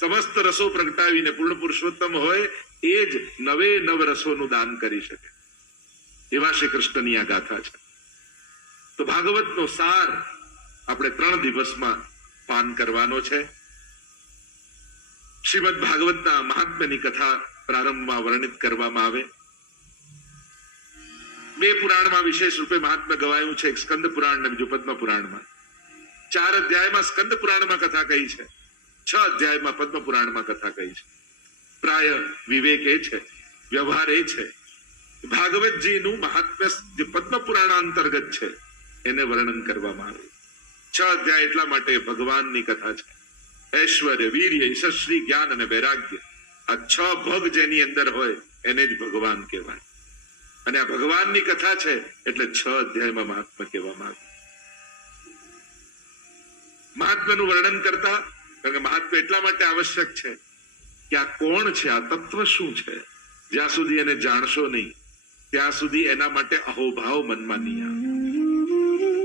સમસ્ત રસો પ્રગટાવીને પૂર્ણ પુરુષોત્તમ હોય, એ જ નવે નવ રસોનું દાન કરી શકે. એવા શ્રી કૃષ્ણની આ ગાથા છે. તો ભાગવતનો સાર આપણે ત્રણ દિવસમાં પાન કરવાનો છે. શ્રીમદ ભાગવતના મહાત્મ્યની કથા પ્રારંભમાં વર્ણિત કરવામાં આવે. બે પુરાણમાં વિશેષ રૂપે મહાત્મ્ય ગવાયું છે. એક સ્કંદ પુરાણ ને બીજું પદ્મ પુરાણમાં. ચાર અધ્યાયમાં સ્કંદ પુરાણમાં કથા કહી છે. છ અધ્યાયમાં પદ્મ પુરાણમાં કથા કહી છે. પ્રાય વિવેક એ છે, વ્યવહાર એ છે. ભાગવતજીનું મહાત્મ્ય જે પદ્મ પુરાણ અંતર્ગત છે, એને વર્ણન કરવામાં આવે. છ અધ્યાય એટલા માટે ભગવાનની કથા છે. ઐશ્વર્ય, વીર્ય, યશસ્વી જ્ઞાન અને વૈરાગ્ય આ છ ભગ જેની અંદર હોય, એને જ ભગવાન કહેવાય. અને આ ભગવાનની કથા છે, એટલે છ અધ્યાયમાં મહાત્મા કહેવામાં આવે. મહાત્માનું વર્ણન કરતા કારણ કે મહાત્મા એટલા માટે આવશ્યક છે કે આ કોણ છે, આ તત્વ શું છે? જ્યાં સુધી એને જાણશો નહીં, ત્યાં સુધી એના માટે અહોભાવ મનમાં નહીં આવે.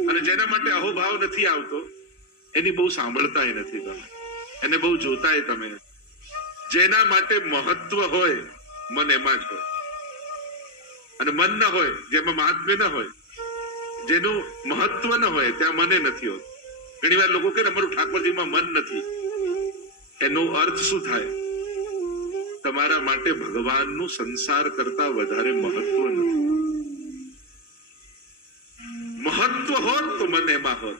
અને જેના માટે અહોભાવ નથી આવતો, એની બહુ સાંભળતાય નથી તમે. એને બહુ જોતાય તમે. જેના માટે મહત્વ હોય, મન એમાં જ હોય. અને મન ન હોય, જેમાં મહાત્મ્ય ન હોય, જેનું મહત્વ ન હોય, ત્યાં મને નથી હોતું. ઘણી વાર લોકો કે અમારું ઠાકોરજીમાં મન નથી. એનો અર્થ શું થાય? તમારા માટે ભગવાનનું સંસાર કરતા વધારે મહત્વ નથી. મહત્વ હોત તો મને એમાં હોત.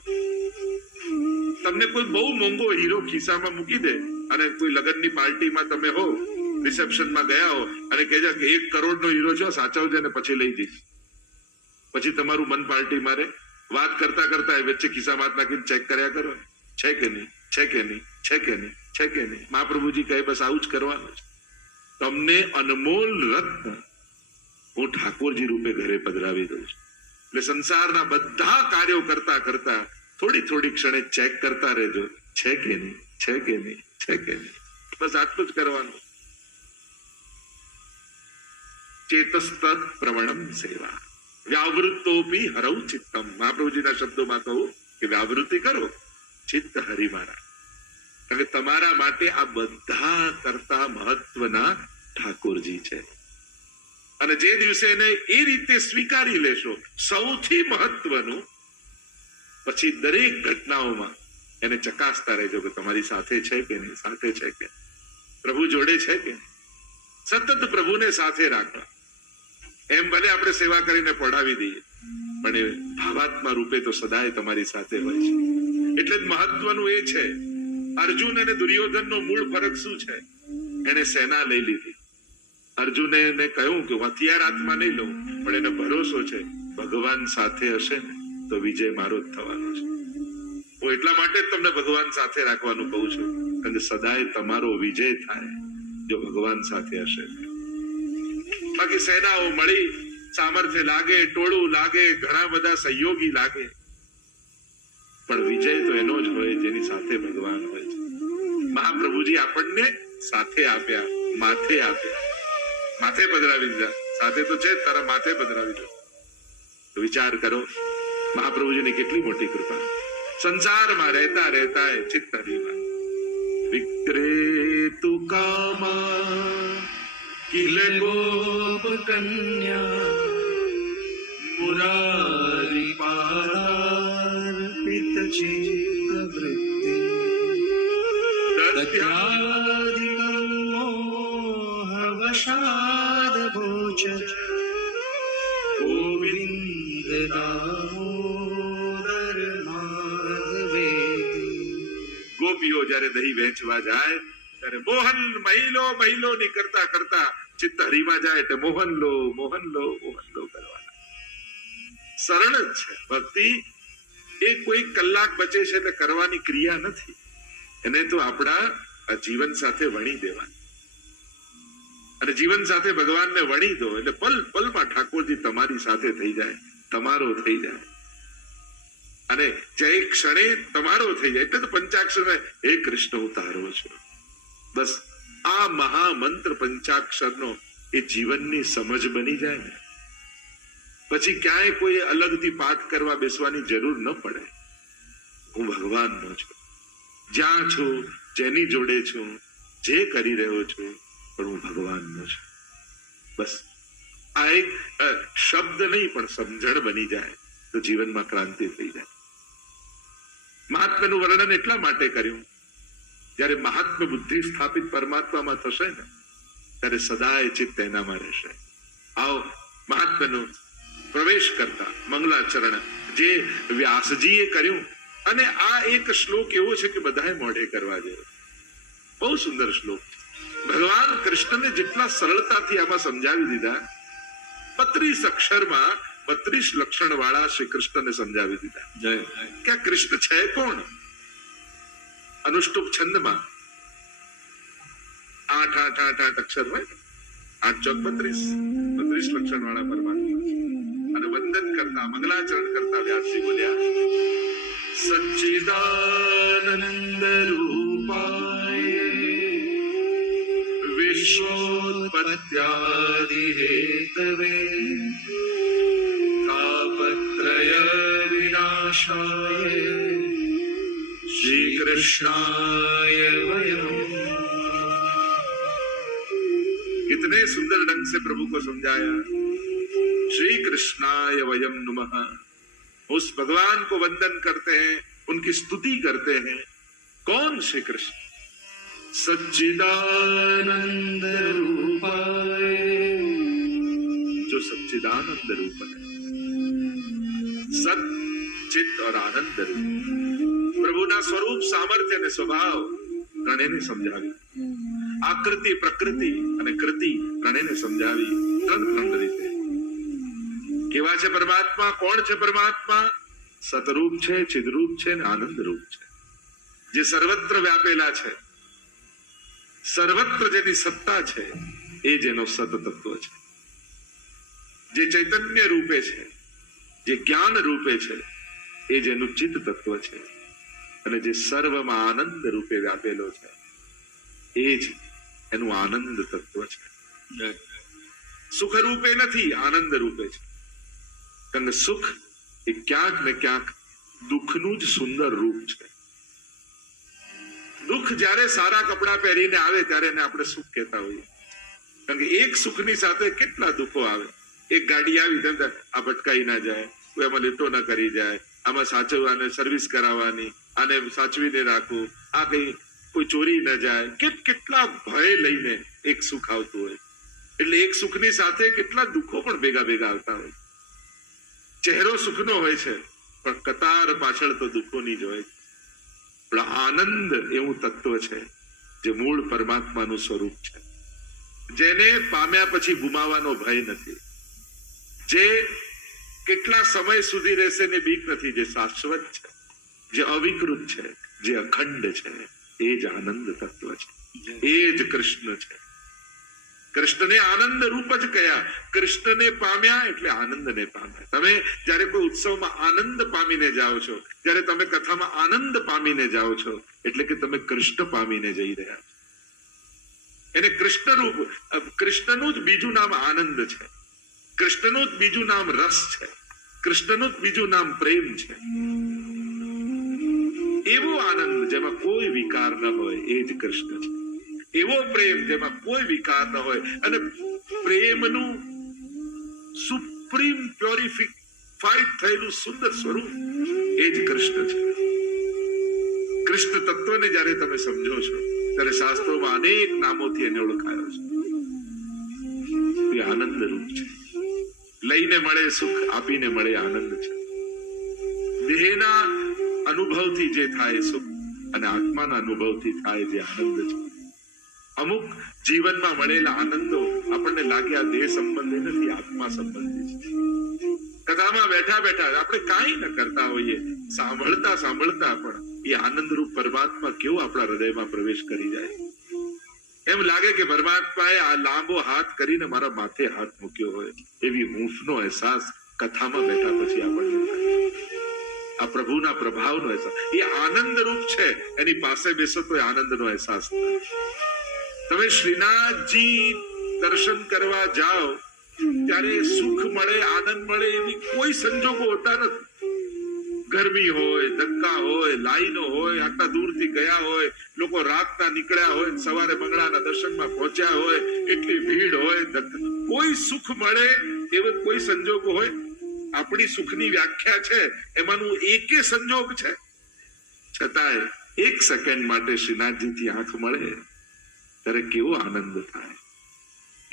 તમને કોઈ બહુ મોંઘો હીરો ખિસ્સામાં મૂકી દે અને કોઈ લગ્નની પાર્ટીમાં તમે હો, રિસેપ્શનમાં ગયા હો અને કહેજો કે એક કરોડનો હીરો છો, સાચવજે ને પછી લઈ જઈશ. પછી તમારું મન પાર્ટી મારે. વાત કરતા કરતા વચ્ચે ખિસ્સામાં હાથ નાખીને ચેક કર્યા કરો. છે કે નહીં? છે કે નહીં? છે કે નહીં? છે કે નહીં? મહાપ્રભુજી કહે, બસ આવું જ કરવાનું છે. તમને અનમોલ રત્ન હું ઠાકોરજી રૂપે ઘરે પધરાવી દઉં છું. એટલે સંસારના બધા કાર્યો કરતા કરતા થોડી થોડી ક્ષણે ચેક કરતા રહેજો. છે કે નહીં? છે કે નહીં? છે કે નહીં? બસ આટલું જ કરવાનું. ચેતસ્તત પ્રવણમ સેવા. વ્યાવૃત્તોપી હરવ ચિત્તમ. મહાપ્રભુજીના શબ્દોમાં કહું કે વ્યાવૃત્તિ કરો. ચિત્ત હરિ મારા. કારણ તમારા માટે આ બધા કરતા મહત્વના ઠાકોરજી છે. અને જે દિવસે એને એ રીતે સ્વીકારી લેશો, સૌથી મહત્વનું, પછી દરેક ઘટનાઓમાં એને ચકાસતા રહેજો કે તમારી સાથે છે કે નહીં, સાથે છે કે પ્રભુ જોડે છે કે? સતત પ્રભુને સાથે રાખવા. એમ ભલે આપણે સેવા કરીને પડાવી દઈએ, પણ એ ભાવાત્મા રૂપે તો સદાય તમારી સાથે હોય છે. એટલે જ મહત્વનું એ છે અર્જુન અને દુર્યોધનનો મૂળ ફરક શું છે? એને સેના લઈ લીધી. અર્જુને એને કહ્યું કે હું હથિયાર હાથમાં નહીં લઉં, પણ એને ભરોસો છે, ભગવાન સાથે હશે ને, તો વિજય મારો જ થવાનો છે. હું એટલા માટે જ તમને ભગવાન સાથે રાખવાનું કહું છું, કારણ કે સદાય તમારો વિજય થાય, જો ભગવાન સાથે હશે. બાકી સેનાઓ મળી, સામર્થ્ય લાગે, ટોળું લાગે, ઘણા બધા સહયોગી લાગે. પણ વિજય તો એનો જ હોય, જેની સાથે ભગવાન હોય છે. મહાપ્રભુજી આપણને સાથે આપ્યા, માથે આપ્યા. માથે પધરાવી દીધા. સાથે તો છે તારા માથે પધરાવી દીધા. વિચાર કરો, મહાપ્રભુજીની કેટલી મોટી કૃપા. સંસારમાં રહેતા રહેતા એ ચિત્ત હરીમાં વિક્રેતુ કામા, કિલ ગોપ કન્યા, મુરારી પારાર્પિત ચિત્ત વૃત્તિ દત્યાદિકં મોહવશાદ ભોજ ગોવિંદ દામોદર માધવેતિ ગોપીઓ જ્યારે દહીં વેચવા જાય ત્યારે મોહન મહિલો મહિલો ની કરતા કરતા ચિત્ત હરીમાં જાય એટલે મોહન લો મોહન લો મોહન લો કરવાના સરળ જ છે ભક્તિ એ કોઈ કલાક બચે છે એટલે કરવાની ક્રિયા નથી. એને તો આપણા જીવન સાથે વણી દેવાની. અને જીવન સાથે ભગવાનને વણી દો એટલે પલ, પલમાં ઠાકોરજી તમારી સાથે થઈ જાય, તમારો થઈ જાય. અને જે ક્ષણે તમારો થઈ જાય. એટલે તો પંચાક્ષર હે કૃષ્ણ, હું તારો છું. બસ આ મહામંત્ર પંચાક્ષરનો એ જીવનની સમજ બની જાય ને. પછી ક્યાંય કોઈ અલગથી પાઠ કરવા બેસવાની જરૂર ન પડે. હું ભગવાનનો છું. જ્યાં છું, જેની જોડે છું, જે કરી રહ્યો છું, પણ હું ભગવાનનો છું. બસ. આ એક શબ્દ નહીં, પણ સમજણ બની જાય, તો જીવનમાં ક્રાંતિ થઈ જાય. મહાત્માનું વર્ણન એટલા માટે કર્યું, જ્યારે મહાત્મા બુદ્ધિ સ્થાપિત પરમાત્મામાં થશે ને, ત્યારે સદાય ચિત્ત એનામાં રહેશે. આવો મહાત્માનું પ્રવેશ કરતા મંગલાચરણ. જે વ્યાસજીએ કર્યું અને આ એક શ્લોક એવો છે કે બધાએ મોઢે કરવા જેવો બહુ સુંદર શ્લોક. ભગવાન કૃષ્ણને જેટલા સરળતાથી આમાં સમજાવી દીધા બત્રીસ અક્ષરમાં બત્રીસ લક્ષણ વાળા શ્રી કૃષ્ણને સમજાવી દીધા. જય. કે કૃષ્ણ છે કોણ? અનુષ્ટુપ છંદમાં. આઠ આઠ આઠ આઠ અક્ષર હોય. આઠ ચોક બત્રીસ. બત્રીસ લક્ષણ વાળા પરમાત્મા मन वंदन करता, मंगलाचरण करता व्यास जी बोलिया। सच्चिदानंद रूपाय विश्वोत्पत्यादि हेतवे, तापत्रय विनाशाय, श्रीकृष्णाय वयम्। इतने सुंदर ढंग से प्रभु को समझाया। श्री कृष्णाय वयम नमः उस भगवान को वंदन करते हैं उनकी स्तुति करते हैं कौन श्री कृष्ण सच्चिदानंद रूपाय जो सच्चिदानंद रूप है સત ચિત્ત और આનંદ રૂપ પ્રભુના સ્વરૂપ સામર્થ્ય અને સ્વભાવ ત્રણેયને સમજાવી આકૃતિ પ્રકૃતિ અને કૃતિ ત્રણેયને સમજાવી ત્રણ ત્રણ રીતે કેવા છે પરમાત્મા? કોણ છે પરમાત્મા? સતરૂપ છે ચિદરૂપ છે ને આનંદ રૂપ છે. જે સર્વત્ર વ્યાપેલા છે. સર્વત્ર જેની સત્તા છે એ જેનો સતતત્વ છે. જે ચૈતન્ય રૂપે છે જે જ્ઞાન રૂપે છે એ જેનું ચિત્ત તત્વ છે. અને જે સર્વમાં આનંદ રૂપે વ્યાપેલો છે એ જ એનું આનંદ તત્વ છે. સુખ રૂપે નથી આનંદ રૂપે છે. કારણ સુખ એ ક્યાંક ને ક્યાંક દુઃખનું જ સુંદર રૂપ છે. દુઃખ જ્યારે સારા કપડા પહેરીને આવે ત્યારે એને આપણે સુખ કહેતા હોઈએ. કારણ કે એક સુખની સાથે કેટલા દુઃખો આવે. એક ગાડી આવી તેમ આ ભટકાઈ ના જાય, કોઈ આમાં લીટો ના કરી જાય, આમાં સાચવવાને સર્વિસ કરાવવાની, આને સાચવીને રાખવું, આ કઈ કોઈ ચોરી ન જાય. કે કેટલા ભય લઈને એક સુખ આવતું હોય. એટલે એક સુખની સાથે કેટલા દુઃખો પણ ભેગા ભેગા આવતા હોય. ચહેરો સુખનો હોય છે, પણ કતાર પાછળ તો દુઃખોની જ હોય પણ આનંદ એવું તત્વ છે, જે મૂળ પરમાત્માનું સ્વરૂપ છે. જેને પામ્યા પછી ગુમાવાનો ભય નથી. જે કેટલા સમય સુધી રહેશે ને બીક નથી, જે શાશ્વત છે, જે અવિકૃત છે, જે અખંડ છે, એ જ આનંદ તત્વ છે. એ જ કૃષ્ણ છે. કૃષ્ણને આનંદ રૂપ જ કયા? કૃષ્ણને પામ્યા એટલે આનંદને પામ્યા. તમે જ્યારે કોઈ ઉત્સવમાં આનંદ પામીને જાઓ છો, જ્યારે તમે કથામાં આનંદ પામીને જાઓ છો, એટલે કે તમે કૃષ્ણ પામીને જઈ રહ્યા છો. એને કૃષ્ણ રૂપ કૃષ્ણનું જ બીજું નામ આનંદ છે. કૃષ્ણનું જ બીજું નામ રસ છે. કૃષ્ણનું જ બીજું નામ પ્રેમ છે. એવો આનંદ જેમાં કોઈ વિકાર ન હોય, એ જ કૃષ્ણ છે. એવો પ્રેમ જેમાં કોઈ વિકાર ન હોય. અને પ્રેમનું સુપ્રીમ પ્યોરિફાઈડ થયેલું સુંદર સ્વરૂપ એ જ કૃષ્ણ છે. કૃષ્ણ તત્વને જ્યારે તમે સમજો છો, ત્યારે શાસ્ત્રોમાં અનેક નામોથી એને ઓળખાયો છે. એ આનંદ રૂપ છે. લઈને મળે સુખ, આપીને મળે આનંદ છે. દેહના અનુભવથી જે થાય સુખ, અને આત્માના અનુભવથી થાય જે આનંદ છે. જીવનમાં મળેલા આનંદો આપણને લાગે આ દેહ સંબંધી નથી, આત્મા સંબંધી છે. કથામાં બેઠા બેઠા આપણે કાંઈ ન કરતા હોઈએ, સાંભળતા સાંભળતા પણ એ આનંદરૂપ પરમાત્મા કેવો આપણા હૃદયમાં પ્રવેશ કરી જાય. એમ લાગે કે પરમાત્માએ આ લાંબો હાથ કરીને મારા માથે હાથ મૂક્યો હોય, એવી હૂંફનો અહેસાસ કથામાં બેઠા પછી આપણને આ પ્રભુના પ્રભાવનો અહેસાસ, એ આનંદરૂપ છે, એની પાસે બેસો તો આનંદનો અહેસાસ થાય. તમે શ્રીનાથજી દર્શન કરવા જાઓ, ત્યારે સુખ મળે, આનંદ મળે એવી કોઈ સંજોગો હોતા નથી. ગરમી હોય, ધક્કા હોય, લાઈનો હોય, આટલા દૂરથી ગયા હોય, લોકો રાતના નીકળ્યા હોય, સવારે મંગળાના દર્શનમાં પહોંચ્યા હોય, એટલી ભીડ હોય કોઈ સુખ મળે એવો કોઈ સંજોગો હોય? આપણી સુખની વ્યાખ્યા છે, એમાંનું એકે સંજોગ છે. છતાંય એક સેકન્ડ માટે શ્રીનાથજીથી આંખ મળે. ત્યારે કેવો આનંદ થાય?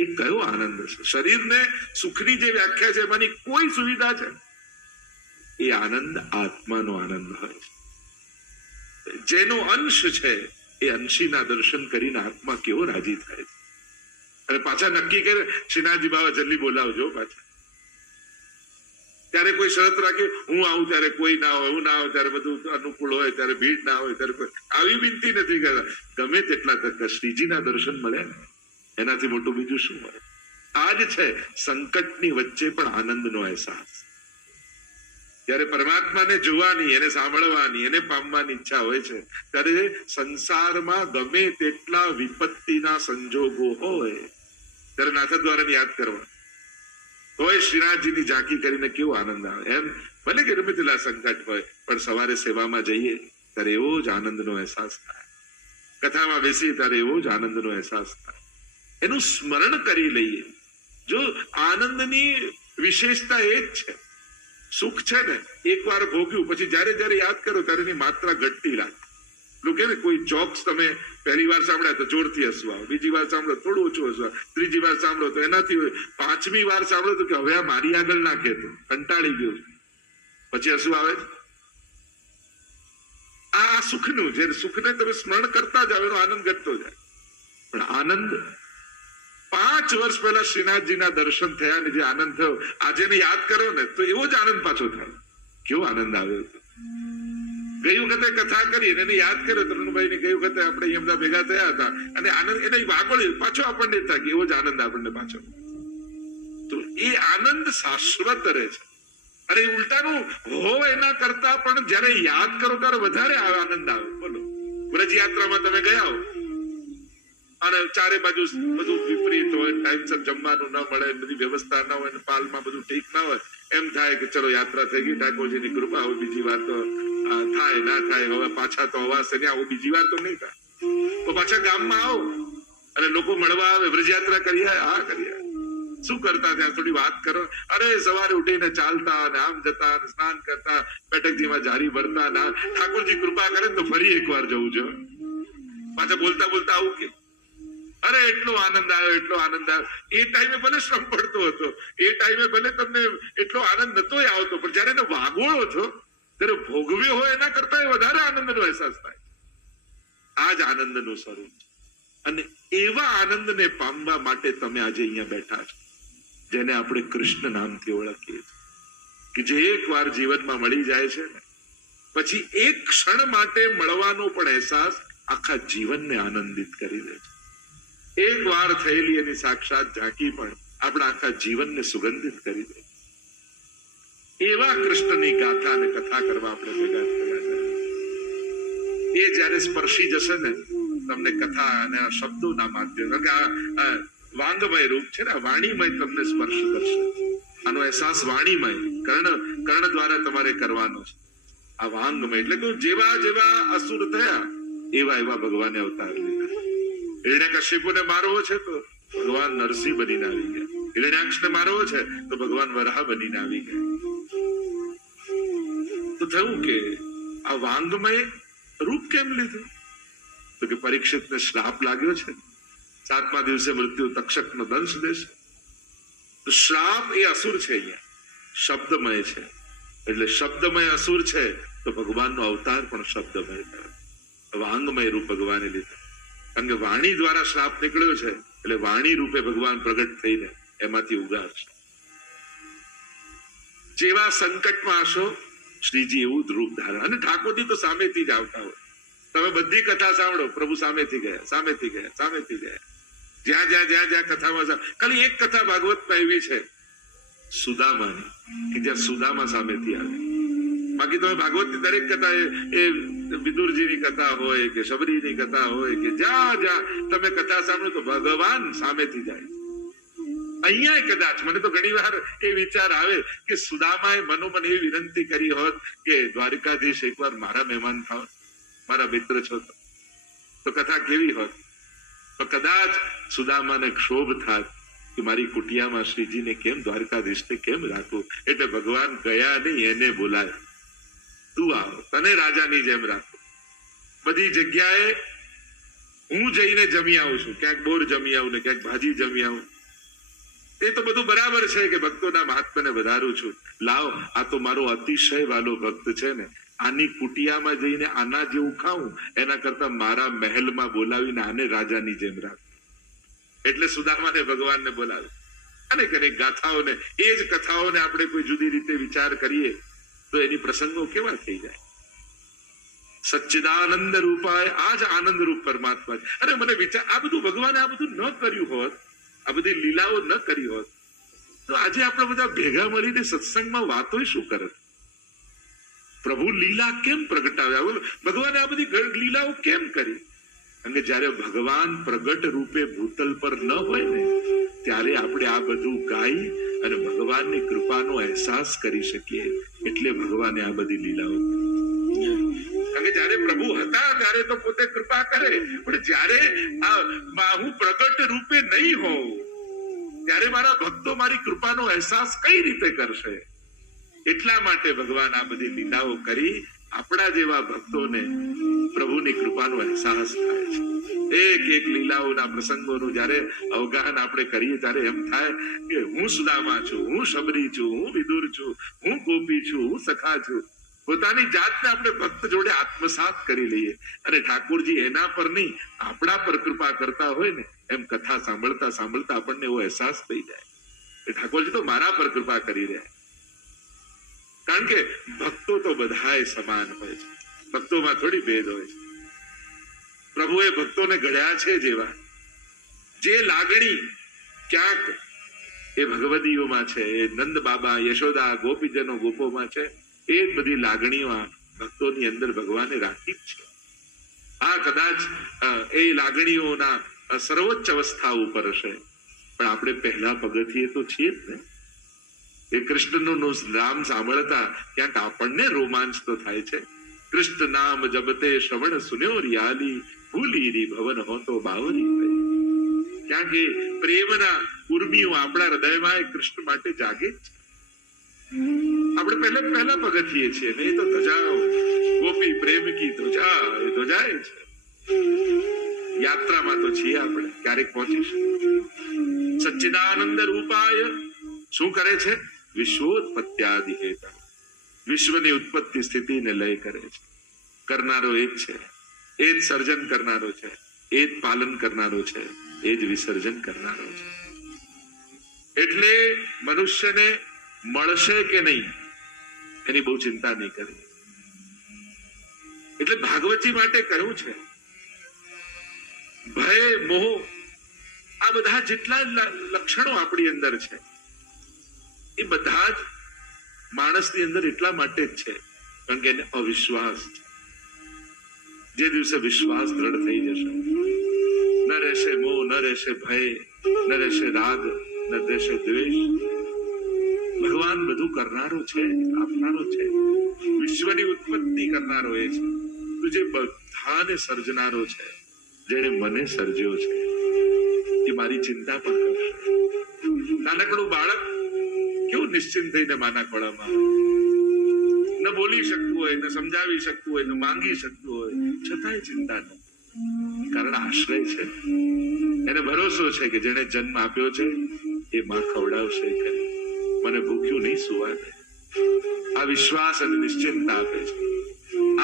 એ કયો આનંદ છે? શરીરને સુખની જે વ્યાખ્યા છે, એમાંની કોઈ સુવિધા છે? એ આનંદ આત્માનો આનંદ હોય જેનો અંશ છે, એ અંશીના દર્શન કરીને આત્મા કેવો રાજી થાય છે? અને પાછા નક્કી કરે, શ્રીનાથજી બાબા જલ્દી બોલાવજો પાછા. ત્યારે કોઈ શરત રાખે, હું આવું ત્યારે કોઈ ના હોય, હું ના આવું ત્યારે બધું અનુકૂળ હોય, ત્યારે ભીડ ના હોય, ત્યારે કોઈ આવી વિનંતી નથી કરતા. ગમે તેટલા કરતા શ્રીજીના દર્શન મળ્યા ને, એનાથી મોટું બીજું શું હોય આ જ છે, સંકટની વચ્ચે પણ આનંદનો અહેસાસ. જ્યારે પરમાત્માને જોવાની, એને સાંભળવાની, એને પામવાની ઈચ્છા હોય છે, ત્યારે સંસારમાં ગમે તેટલા વિપત્તિના સંજોગો હોય, ત્યારે નાથદ્વારાને યાદ કરવા તોય શ્રીનાથજીની ઝાંકી કરીને કેવો આનંદ આવે? એમ ભલે કે ગમે સંકટ હોય, પણ સવારે સેવામાં જઈએ, ત્યારે એવો જ આનંદનો અહેસાસ થાય. કથામાં બેસીએ, ત્યારે એવો જ આનંદનો અહેસાસ થાય. એનું સ્મરણ કરી લઈએ. જો આનંદની વિશેષતા એ જ છે. સુખ છે ને, એકવાર ભોગ્યું, પછી જ્યારે જ્યારે યાદ કરો, ત્યારે એની માત્રા ઘટતી લાગે પેલું કે કોઈ જોક્સ તમે પહેલી વાર સાંભળ્યા તો જોરથી હસવા બીજી વાર સાંભળો થોડું ઓછું હસવા ત્રીજી વાર સાંભળો તો એનાથી પાંચમી વાર સાંભળો તો કે હવે આ મારી આગળ ના કહેતો. કંટાળી ગયો. પછી હસવું આવે? આ સુખનું જે સુખને તમે સ્મરણ કરતા જાવ એનો આનંદ ઘટતો જાય. પણ આનંદ પાંચ વર્ષ પહેલા શ્રીનાથજીના દર્શન થયા ને જે આનંદ થયો, આજે યાદ કરો ને, તો એવો જ આનંદ પાછો થાય. કેવો આનંદ આવ્યો હતો. ગઈ વખતે કથા કરી એને યાદ કર્યો તરુણભાઈ ને ગઈ વખતે આપણે અહીંયા ભેગા થયા હતા. અને આનંદ એને વાગોળ્યું. પાછો આપણને થાય કે એવો જ આનંદ આપણને પાછો. તો એ આનંદ શાશ્વત રહે છે. અરે ઉલટાનું હો એના કરતા પણ જ્યારે યાદ કરો ત્યારે વધારે આનંદ આવે. બોલો. વ્રજ યાત્રામાં તમે ગયા હો. અને ચારે બાજુ બધું વિપરીત હોય ટાઈમસર જમવાનું ન મળે, બધી વ્યવસ્થા ન હોય પાલમાં બધું ઠીક ના હોય, એમ થાય કે ચલો યાત્રા થઈ ગઈ, ઠાકોરજીની કૃપા, હવે બીજી વાર તો થાય, ના થાય, હવે પાછા તો અવાશે ને, આવું બીજી વાર તો નહીં થાય. તો પાછા ગામમાં આવો, અને લોકો મળવા આવે, વ્રજયાત્રા કરી? હા કરી શું કરતા ત્યાં થોડી વાત કરો. અરે, સવારે ઉઠીને ચાલતા અને આમ જતા સ્નાન કરતા, બેઠકજીમાં જારી ભરતા ના આ. ઠાકોરજી કૃપા કરે તો ફરી એકવાર જવું જો પાછા બોલતા બોલતા આવું કે અરે, એટલો આનંદ આવ્યો, એટલો આનંદ આવ્યો. એ ટાઈમે ભલે શ્રમ પડતો હતો, એ ટાઈમે ભલે તમને એટલો આનંદ નતો આવતો, પણ જયારે એને વાગોળો છો ત્યારે ભોગવ્યો હોય એના કરતા વધારે આનંદનો અહેસાસ થાય. આ જ આનંદનું સ્વરૂપ. અને એવા આનંદને પામવા માટે તમે આજે અહીંયા બેઠા છો, જેને આપણે કૃષ્ણ નામથી ઓળખીએ છીએ. કે જે એકવાર જીવનમાં મળી જાય છે ને, પછી એક ક્ષણ માટે મળવાનો પણ અહેસાસ આખા જીવનને આનંદિત કરી દે છે. એક વાર થયેલી એની સાક્ષાત ઝાંકી પણ આપણા આખા જીવનને સુગંધિત કરી દે. એવા કૃષ્ણની ગાથા અને કથા કરવા આપણે ભેગા એ જ્યારે સ્પર્શી જશે ને, તમને કથા અને આ શબ્દોના માધ્યમ કે આ વાંગમય રૂપ છે ને વાણીમય તમને સ્પર્શ કરશે. આનો અહેસાસ વાણીમય, કર્ણ કર્ણ દ્વારા તમારે કરવાનો છે. આ વાંગમય, એટલે કે જેવા જેવા અસુર થયા, એવા એવા ભગવાને અવતાર લીધા. હિરણ્યકશ્યપુને મારવો છે તો ભગવાન નરસિંહ બનીને આવી ગયા. હિરણ્યાક્ષને મારવો છે તો ભગવાન વરાહ બનીને આવી ગયા. તો થયું કે આ વાંગમય રૂપ કેમ લીધું? તો કે પરીક્ષિતને શ્રાપ લાગ્યો છે. સાતમા દિવસે મૃત્યુ તક્ષકનો દંશ દેશે તો શ્રાપ એ અસુર છે અહીંયા. શબ્દમય છે. એટલે શબ્દમય અસુર છે તો ભગવાનનો અવતાર પણ શબ્દમય વાંગમય રૂપ ભગવાને લીધું. કારણ કે વાણી દ્વારા શ્રાપ નીકળ્યો છે, એટલે વાણી રૂપે ભગવાન પ્રગટ થઈને એમાંથી ઉગારશે જેવા સંકટમાં હશો, શ્રીજી એવું રૂપ ધારણ અને ઠાકોરજી તો સામેથી જ આવતા હોય. તમે બધી કથા સાંભળો, પ્રભુ સામેથી ગયા સામેથી ગયા સામેથી ગયા. જ્યાં જ્યાં જ્યાં જ્યાં કથામાં ખાલી એક કથા ભાગવતમાં એવી છે, સુદામાની, કે જ્યાં સુદામા સામેથી આવે. બાકી તમે ભાગવતની દરેક કથા એ વિદુરજીની કથા હોય કે શબરીની કથા હોય કે જ્યાં જ્યાં તમે કથા સાંભળો તો ભગવાન સામેથી જાય. અહીંયા કદાચ, મને તો ઘણી વાર એ વિચાર આવે કે સુદામાએ મનોમન એવી વિનંતી કરી હોત કે દ્વારકાધીશ એકવાર મારા મહેમાન થાવ, મારા મિત્ર છો તો. કથા કેવી હોત? તો કદાચ સુદામાને ક્ષોભ થાત કે મારી કુટિયામાં શ્રીજીને કેમ દ્વારકાધીશને કેમ રાખવું? એટલે ભગવાન ગયા નહીં, એને બોલાય. તું આવ તને રાજાની જેમ રાખું. બધી જગ્યાએ હું જઈને જમી આવું છું. ક્યાંક બોર જમી આવું ને ક્યાંક ભાજી જમી આવું. એ તો બધું બરાબર છે કે ભક્તોના મહાત્માને વધારું છું. લાવ, આ તો મારો અતિશય વાલો ભક્ત છે ને. આની કુટિયામાં જઈને આના જેવું ખાઉં, એના કરતા મારા મહેલમાં બોલાવીને આને રાજાની જેમ રાખ. એટલે સુદામાને ભગવાનને બોલાવે અને અનેક ગાથાઓને, એ જ કથાઓને આપણે કોઈ જુદી રીતે વિચાર કરીએ તો એની પ્રસંગો કેવા થઈ જાય સચ્ચિદાનંદ રૂપાય આ જ આનંદ રૂપ પરમાત્મા અરે મને વિચાર આ બધું ભગવાને આ બધું ન કર્યું હોત આ બધી લીલાઓ ન કરી હોત તો આજે આપણે બધા ભેગા મળીને સત્સંગમાં વાતો શું કરત પ્રભુ લીલા કેમ પ્રગટાવ્યા બોલો ભગવાને આ બધી લીલાઓ કેમ કરી અને જ્યારે ભગવાન પ્રગટ રૂપે ભૂતલ પર ન હોય ને ત્યારે આપણે આ બધું ગાઈ અને ભગવાનની કૃપાનો અહેસાસ કરી શકીએ. એટલે ભગવાને આ બધી લીલાઓ. કારણ કે જ્યારે પ્રભુ હતા, ત્યારે તો પોતે કૃપા કરે. પણ જ્યારે આ હું પ્રગટ રૂપે નહીં હોઉં, ત્યારે મારા ભક્તો મારી કૃપાનો અહેસાસ કઈ રીતે કરશે? એટલા માટે ભગવાન આ બધી લીલાઓ કરી આપણા જેવા ભક્તોને પ્રભુની કૃપાનો અહેસાસ થાય છે. એક એક લીલાઓના પ્રસંગોનું જ્યારે અવગાહન આપણે કરીએ, ત્યારે એમ થાય કે હું સુદામા છું, હું શબરી છું, હું વિદુર છું, હું ગોપી છું, હું સખા છું. પોતાની જાતને આપણે ભક્ત જોડે આત્મસાત કરી લઈએ. અને ઠાકોરજી એના પર નહીં, આપણા પર કૃપા કરતા હોય ને, એમ કથા સાંભળતા સાંભળતા આપણને એવો અહેસાસ થઈ જાય. ઠાકોરજી તો મારા પર કૃપા કરી રહ્યા કારણ કે ભક્તો તો બધાએ સમાન હોય છે. ભક્તોમાં થોડી ભેદ હોય. પ્રભુએ ભક્તોને ઘડ્યા છે જેવા. જે લાગણી ક્યાંક એ ભગવદીઓમાં છે, એ નંદ બાબા, યશોદા, ગોપીજનો ગોપોમાં છે, એ બધી લાગણીઓ ભક્તોની અંદર ભગવાને રાખી જ છે. આ કદાચ એ લાગણીઓના સર્વોચ્ચ અવસ્થા ઉપર હશે. પણ આપણે પહેલા પગથિયે તો છીએ જ ને. એ કૃષ્ણનું નામ સાંભળતા ક્યાંક આપણને રોમાંચ તો થાય છે. કૃષ્ણ નામ જબતે શ્રવણ સુન્યો રિયાલી ભૂલી રી ભવન હો તો બાવરી થઈ કે પ્રેમના ઉર્મિઓ આપણા હૃદયમાં એ કૃષ્ણ માટે જાગે આપણે પહેલા પહેલા પગથીએ છીએ ને તો ધજાઓ ગોપી પ્રેમ કી ધ્વજા, એ ધ્વજાએ છે. યાત્રામાં તો છીએ આપણે, ક્યારેક પહોંચીશું સચ્ચિદાનંદ રૂપાય, શું કરે છે? વિશ્વોત્પત્યાદિ હેતા. વિશ્વની ઉત્પત્તિ સ્થિતિને લય કરે છે. કરનારો એ જ છે. એ જ સર્જન કરનારો છે. એ જ પાલન કરનારો છે. એ જ વિસર્જન કરનારો છે. એટલે મનુષ્યને મળશે કે નહીં, એની બહુ ચિંતા નહીં કરવી. એટલે ભાગવતજી માટે કહ્યું છે, ભય, મોહ, આ બધા જેટલા લક્ષણો આપણી અંદર છે, એ બધા જ માણસની અંદર એટલા માટે જ છે, કારણ કે એને અવિશ્વાસ છે. જે દિવસે વિશ્વાસ દ્રઢ થઈ જશે, ન રહેશે મોહ, ન રહેશે ભય, ન રહેશે રાગ, ન રહેશે દ્વેષ. ભગવાન બધું કરનારો છે, આપનારો છે. વિશ્વની ઉત્પત્તિ કરનારો એ છે. તું જે બધાને સર્જનારો છે, જેણે મને સર્જ્યો છે, એ મારી ચિંતા પણ કરશે. નાનકડું બાળક કેવું નિશ્ચિંત થઈને માના ખોળામાં? ન બોલી શકતું હોય, ન સમજાવી શકતું હોય, ન માંગી શકતું હોય, છતાંય ચિંતા નથી. કારણ આશ્રય છે. એને ભરોસો છે કે જેને જન્મ આપ્યો છે, એ માં ખવડાવશે ખરી. મને ભૂખ્યું નહીં સુવા દે આ વિશ્વાસ અને નિશ્ચિંતા આપે છે.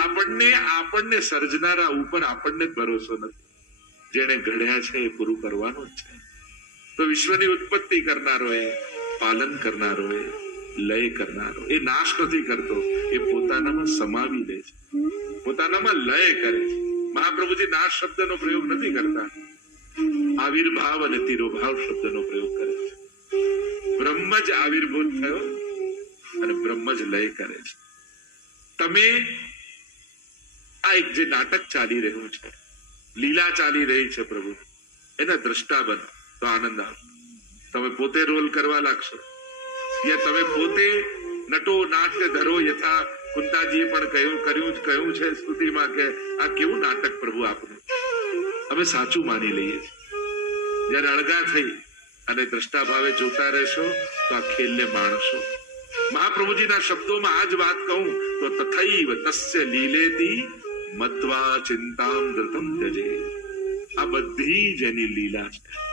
આપણને આપણને સર્જનારા ઉપર આપણને ભરોસો નથી. જેને ઘડ્યા છે એ પૂરું કરવાનું જ છે. તો વિશ્વની ઉત્પત્તિ કરનારો એ પાલન કરનારો, લય કરનારો, એ નાશ નથી કરતો. એ પોતાનામાં સમાવી દે છે. પોતાનામાં લય કરે છે. મહાપ્રભુજી નાશ શબ્દનો પ્રયોગ નથી કરતા. આવિર્ભાવ અને તિરોભાવ શબ્દનો પ્રયોગ કરે છે. બ્રહ્મ જ આવિર્ભૂત થયો અને બ્રહ્મ જ લય કરે છે. તમે આ એક જે નાટક ચાલી રહ્યું છે, લીલા ચાલી રહી છે પ્રભુ. એના દ્રષ્ટા બનો, તો આનંદ આવશે. તમે પોતે રોલ કરવા લાગશો. યા તમે પોતે નટો, નાટ્ય ધરો, યથા કુંતાજીએ પણ કહ્યું કર્યું જ કહ્યું છે સ્તુતિમાં કે આ કેવું નાટક પ્રભુ આપનું? અમે સાચું માની લઈએ છીએ. જ્યારે અળગા થઈ અને દ્રષ્ટા ભાવે જોતા રહેશો, તો આ ખેલને માણશો. મહાપ્રભુજીના શબ્દોમાં આ જ વાત કહું, તો તથૈવ તસ્ય લીલેતી મત્વા ચિંતામ ધૃતમ ત્યજે આ બધી જ એની લીલા છે.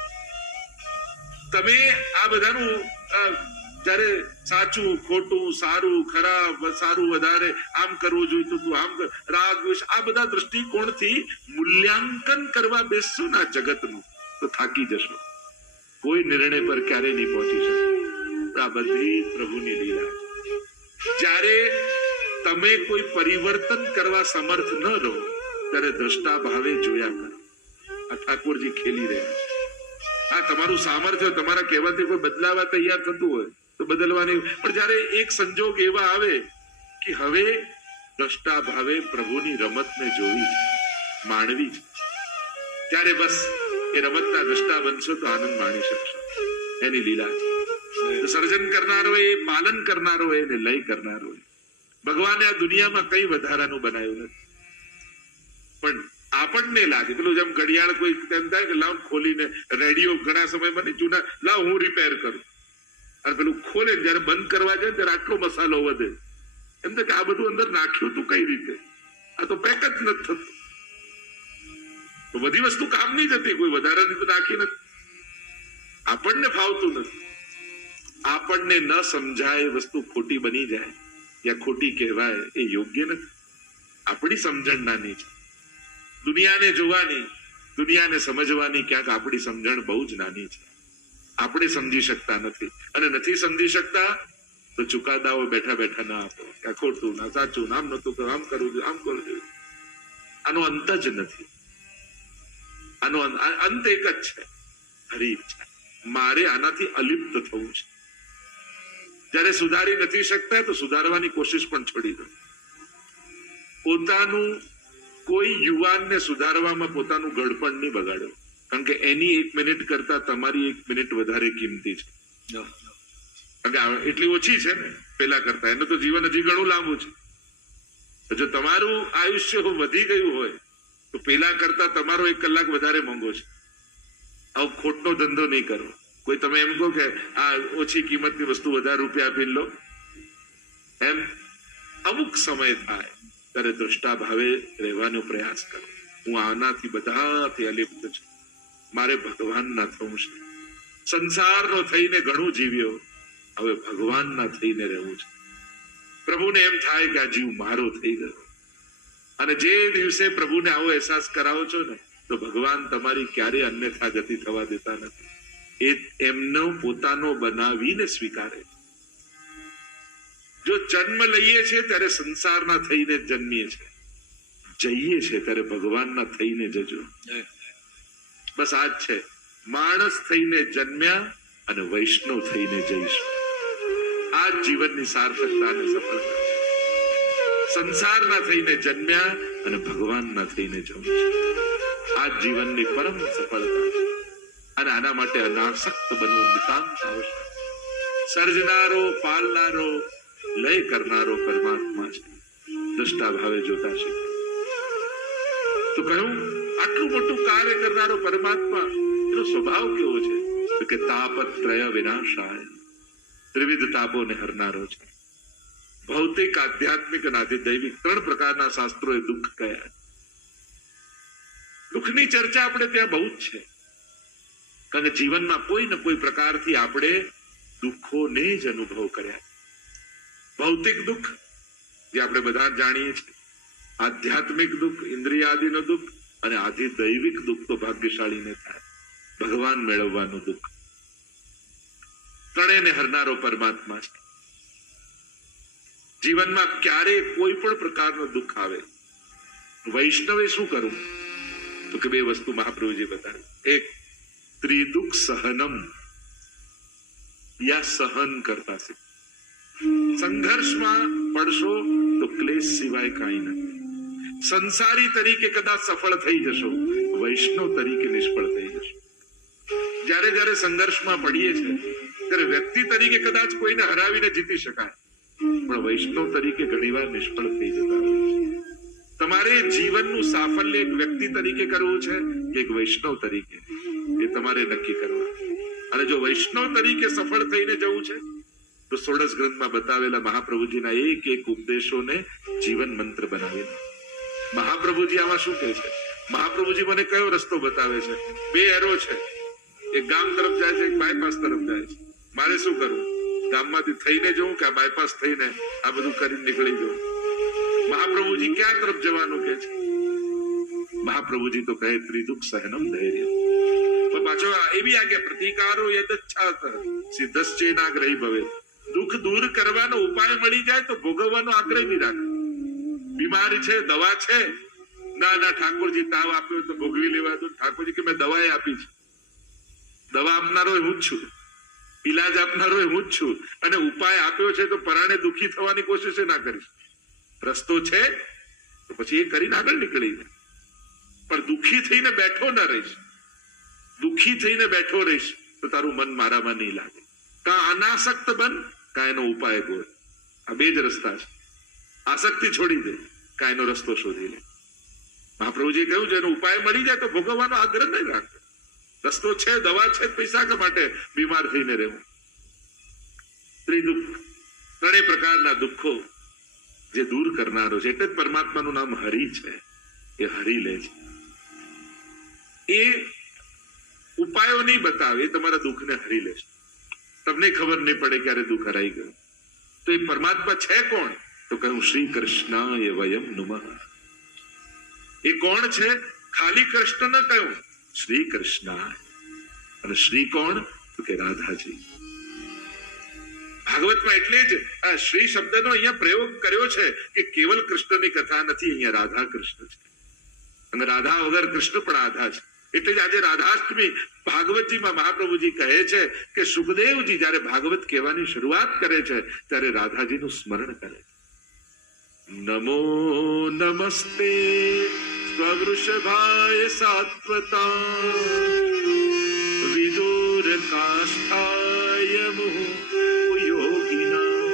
તમે આ બધાનું જ્યારે સાચું, ખોટું, સારું, ખરાબ, સારું વધારે આમ કરવું જોઈતું તું આમ રાગ આ બધા દ્રષ્ટિકોણથી મૂલ્યાંકન કરવા બેસશો ના જગતનું, તો થાકી જશો. કોઈ નિર્ણય પર ક્યારે નહીં પહોંચી શકો. આ બધી પ્રભુની લીલા. જ્યારે તમે કોઈ પરિવર્તન કરવા સમર્થ ન રહો, ત્યારે દ્રષ્ટા ભાવે જોયા કરો. આ ઠાકોરજી ખેલી રહ્યા છે. આ તમારું સામર્થ્ય, તમારા કહેવાથી કોઈ બદલાવા તૈયાર થતું હોય તો બદલવાની. પણ જ્યારે એક સંજોગ એવા આવે કે હવે દ્રષ્ટા ભાવે પ્રભુની રમતને જોવી, માણવી ત્યારે બસ એ રમતના દ્રષ્ટા બનશો તો આનંદ માણી શકશો. એની લીલા. સર્જન કરનારો એ, પાલન કરનારો એને લય કરનારો હોય ભગવાને આ દુનિયામાં કઈ વધારાનું બનાવ્યું નથી. પણ આપણને લાગે. પેલું જેમ ઘડિયાળ કોઈ તેમ થાય કે લાવ ખોલીને રેડિયો ઘણા સમયમાં નહીં, જૂના, લાવ હું રિપેર કરું. અને પેલું ખોલે, જયારે બંધ કરવા જાય ત્યારે આટલો મસાલો વધે. એમ કે આ બધું અંદર નાખ્યું તું કઈ રીતે? આ તો પેક જ નથી થતું. તો બધી વસ્તુ કામની જ હતી, કોઈ વધારાની તો નાખી નથી. આપણને ફાવતું નથી. આપણને ન સમજાય વસ્તુ ખોટી બની જાય. યા ખોટી કહેવાય, એ યોગ્ય નથી. આપણી સમજણ નાની છે. દુનિયાને જોવાની દુનિયાને સમજવાની ક્યાંક આપણી સમજણ બહુ જ નાની છે. આપણે સમજી શકતા નથી. અને નથી સમજી શકતા તો ચુકાદાઓ બેઠા બેઠા ના આપો. ક્યાં ખોટું ના સાચું નામ નતું કરવું આમ કરવું જોઈએ, આમ કરવું જોઈએ. આનો અંત જ નથી. આનો અંત એક જ છે. હરી ઈચ્છા મારે આનાથી અલિપ્ત થવું છે. જ્યારે સુધારી નથી શકતા તો સુધારવાની કોશિશ પણ છોડી દો. પોતાનું કોઈ યુવાનને સુધારવામાં પોતાનું ગળપણ નહીં બગાડો કારણ કે એની એક મિનિટ કરતા તમારી એક મિનિટ વધારે કિંમતી છે. એટલી ઓછી છે ને પેલા કરતા. એનું તો જીવન હજી ઘણું લાંબુ છે. જો તમારું આયુષ્ય વધી ગયું હોય તો પેલા કરતા તમારો એક કલાક વધારે મોંઘો છે. આવો ખોટનો ધંધો નહીં કરો. કોઈ તમે એમ કહો કે આ ઓછી કિંમતની વસ્તુ વધારે રૂપિયા આપી લો. એમ? અમુક સમય થાય. ત્યારે દ્રષ્ટા ભાવે રહેવાનો પ્રયાસ કરો. હું આનાથી બધાથી અલિપ્ત છું. મારે ભગવાનના થવું છે. સંસારનો થઈને ઘણું જીવ્યો. હવે ભગવાનના થઈને રહેવું છે. પ્રભુને એમ થાય કે આ જીવ મારો થઈ ગયો. અને જે દિવસે પ્રભુને આવો અહેસાસ કરાવો છો ને, તો ભગવાન તમારી ક્યારે અન્યથા ગતિ થવા દેતા નથી. એ એમનો પોતાનો બનાવીને સ્વીકારે છે. જો જન્મ લઈએ છીએ ત્યારે સંસારના થઈને જન્મીએ છીએ જઈએ છીએ ત્યારે ભગવાનના થઈને જજો. બસ આ જ છે. માણસ થઈને જન્મ્યા અને વૈષ્ણવ થઈને જઈશું. આ જીવનની સાર્થકતા અને સફળતા છે. સંસારના થઈને જન્મ્યા અને ભગવાનના થઈને જવું આ જીવનની પરમ સફળતા છે. અને આના માટે અનાસક્ત બનવું નિતાંત આવશ્યક સર્જનારો, પાલનારો લય કરનારો પરમાત્મા છે. દ્રષ્ટા ભાવે જોતા છે. તો કહ્યું, આટલું મોટું કાર્ય કરનારો પરમાત્મા, એનો સ્વભાવ કેવો છે? તો કે તાપત્રય વિનાશાય. ત્રિવિધ તાપોને હરનારો છે. ભૌતિક, આધ્યાત્મિક અને આધિદૈવિક ત્રણ પ્રકારના શાસ્ત્રોએ દુઃખ કયા દુઃખની ચર્ચા આપણે ત્યાં બહુ જ છે. કારણ કે જીવનમાં કોઈ ને કોઈ પ્રકારથી આપણે દુઃખોને જ અનુભવ કર્યા ભૌતિક દુઃખ, જે આપણે બધા જાણીએ છીએ. આધ્યાત્મિક દુઃખ, ઇન્દ્રિયાદિનો દુઃખ અને આધિ દૈવિક દુઃખ તો ભાગ્યશાળીને થાય. ભગવાન મેળવવાનું દુઃખ. ત્રણેયને હરનારો પરમાત્મા છે. જીવનમાં ક્યારે કોઈ પણ પ્રકારનો દુઃખ આવે. વૈષ્ણવે શું કરવું તો કે બે વસ્તુ મહાપ્રભુજી બતાવી. એક, ત્રિદુઃખ સહનમ. યા સહન કરતા શીખવું સંઘર્ષમાં પડશો તો ક્લેશ સિવાય કાંઈ નથી. સંસારી તરીકે કદાચ સફળ થઈ જશો, વૈષ્ણવ તરીકે નિષ્ફળ થઈ જશો. જ્યારે જ્યારે સંઘર્ષમાં પડીએ છે, ત્યારે વ્યક્તિ તરીકે કદાચ કોઈને હરાવીને જીતી શકાય. પણ વૈષ્ણવ તરીકે ઘણીવાર નિષ્ફળ થઈ જતા તમારે જીવનનું સાફલ્ય એક વ્યક્તિ તરીકે કરવું છે કે એક વૈષ્ણવ તરીકે? એ તમારે નક્કી કરવા અને જો વૈષ્ણવ તરીકે સફળ થઈને જવું છે તો સોળસ ગ્રંથમાં બતાવેલા મહાપ્રભુજીના એક એક ઉપદેશોને જીવન મંત્ર બનાવીને. મહાપ્રભુજી આમાં શું કહે છે? મહાપ્રભુજી મને કયો રસ્તો બતાવે છે? બે એરો છે. એક ગામ તરફ જાય છે, એક બાયપાસ તરફ જાય છે. મારે શું કરવું? ગામમાંથી થઈને જવું કે બાયપાસ થઈને આ બધું કરીને નીકળી જવું મહાપ્રભુજી ક્યાં તરફ જવાનું કે છે? મહાપ્રભુજી તો કહે, ત્રિદુઃખ સહનમ ધૈર્ય. પાછો એવી આજ્ઞા, પ્રતિકારો યદચ્છાત, સિદ્ધશ્ચેનાગ્રહી ભવે દુઃખ દૂર કરવાનો ઉપાય મળી જાય તો ભોગવવાનો આગ્રહ નહીં રાખે. બીમારી છે, દવા છે, ના ના, ઠાકોરજી તાવ આપ્યો તો ભોગવી લેવા દો. ઠાકોરજી કે મેં દવાએ આપી છે. દવા આપનારો હું જ છું. ઈલાજ આપનારો હું જ છું. અને ઉપાય આપ્યો છે તો પરાણે દુખી થવાની કોશિશ ના કરીશ. રસ્તો છે, તો પછી એ કરીને આગળ નીકળી જાય. પણ દુખી થઈને બેઠો ન રહીશ. દુખી થઈને બેઠો રહીશ તો તારું મન મારામાં નહીં લાગે. કા અનાસક્ત બન કા એનો ઉપાય ગોળ આ બે જ રસ્તા છે. આસક્તિ છોડી દે, કાયનો રસ્તો શોધી લે. મહાપ્રભુજી કહ્યું છે એનો ઉપાય મળી જાય તો ભોગવવાનો આગ્રહ નહીં રાખતો રસ્તો છે, દવા છે, પૈસા કે માટે બીમાર થઈને રહેવું? ત્રિદુઃખ. ત્રણેય પ્રકારના દુઃખો જે દૂર કરનારો છે. એટલે જ પરમાત્માનું નામ હરિ છે. એ હરી લે છે. એ ઉપાયો નહીં બતાવે એ તમારા દુઃખને હરી લેશે તમને ખબર નહીં પડે ક્યારે દુઃખ હરાઈ ગયું તો એ પરમાત્મા છે કોણ તો કહ્યું શ્રી કૃષ્ણાય વયમ નુમઃ એ કોણ છે ખાલી કૃષ્ણ ન કહ્યું શ્રી કૃષ્ણાય અને શ્રી કોણ તો કે રાધાજી ભાગવતમાં એટલે જ આ શ્રી શબ્દનો અહીંયા પ્રયોગ કર્યો છે કે કેવલ કૃષ્ણની કથા નથી અહીંયા રાધા કૃષ્ણ છે અને રાધા વગર કૃષ્ણ પણ આધા છે એટલે આજે રાધાષ્ટમી ભાગવતજીમાં મહાપ્રભુજી કહે છે કે સુખદેવજી જયારે ભાગવત કહેવાની શરૂઆત કરે છે, ત્યારે રાધાજીનું સ્મરણ કરે છે. નમો નમસ્તે સ્વૃષભાય સાત્વતા વિદુર કાષ્ઠાય યોગિના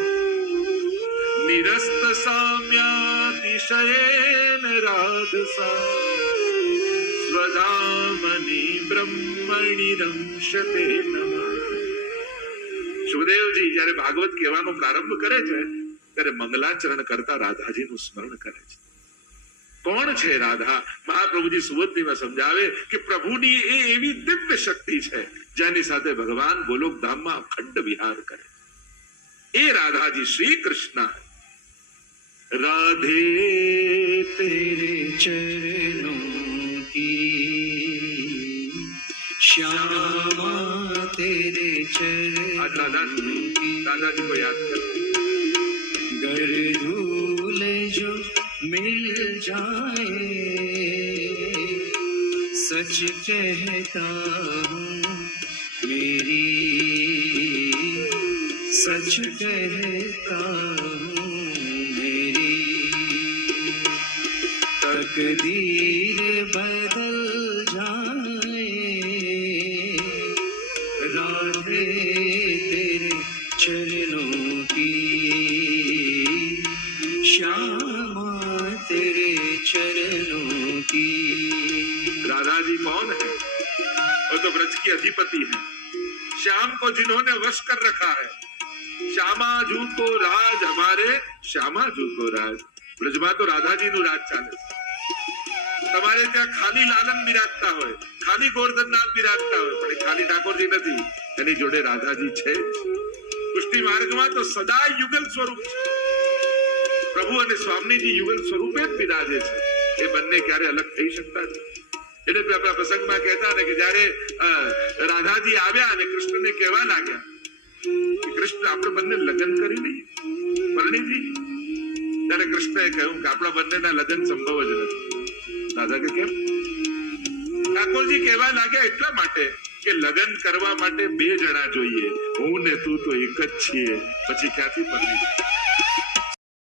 નિરસ્ત સામ્યાતિશયેન રાધસા વદામને બ્રહ્મણિ રંશતે સુખદેવજી જ્યારે ભાગવત કહેવાનો પ્રારંભ કરે છે, ત્યારે મંગલાચરણ કરતા રાધાજીનું સ્મરણ કરે છે. કોણ છે રાધા? મહાપ્રભુજી સુવદનીમાં સમજાવે કે પ્રભુની એ એવી દિવ્ય શક્તિ છે, જેની સાથે ભગવાન ગોલોકધામમાં અખંડ વિહાર કરે એ રાધાજી શ્રી કૃષ્ણ રાધે, તેરે ચરણો શ્યામા તેરે ચરણ આ દાદાજી દાદાજી કો યાદ કરો ગર ધૂલ જો મિલ જાએ સચ કહેતા હું મેરી સચ કહેતા હું મેરી તકદીર राधा जी कौन है? वो तो ब्रज की अधिपति है। श्याम को जिन्होंने वश कर रखा है श्यामा जू को राज हमारे श्यामा जू को राज। ब्रजमा तो राधा जी नु राज चाले। तुम्हारे क्या खाली लालन भी राखता हो खाली गोवर्धन नाथ भी राखता हो खाली ठाकुर जी नहीं, यानी जोड़े राधा जी छे। कुश्ती मार्ग में तो सदा युगल स्वरूप प्रभु और स्वामी जी युगल स्वरूप विराजे ये बनने क्यारे अलग थी सकता है। એટલે આપણા પ્રસંગમાં કહેતા ને કે જ્યારે રાધાજી આવ્યા અને કૃષ્ણને કહેવા લાગ્યા કૃષ્ણ, આપણે બંને લગ્ન કરી લઈએ પરણી ત્યારે કૃષ્ણએ કહ્યું કે આપણા બંનેના લગ્ન સંભવ જ નથી. દાદા કે કેમ? ઠાકોરજી કહેવા લાગ્યા એટલા માટે કે લગ્ન કરવા માટે બે જણા જોઈએ. હું ને તું તો એક જ છીએ. પછી ક્યાંથી પરણી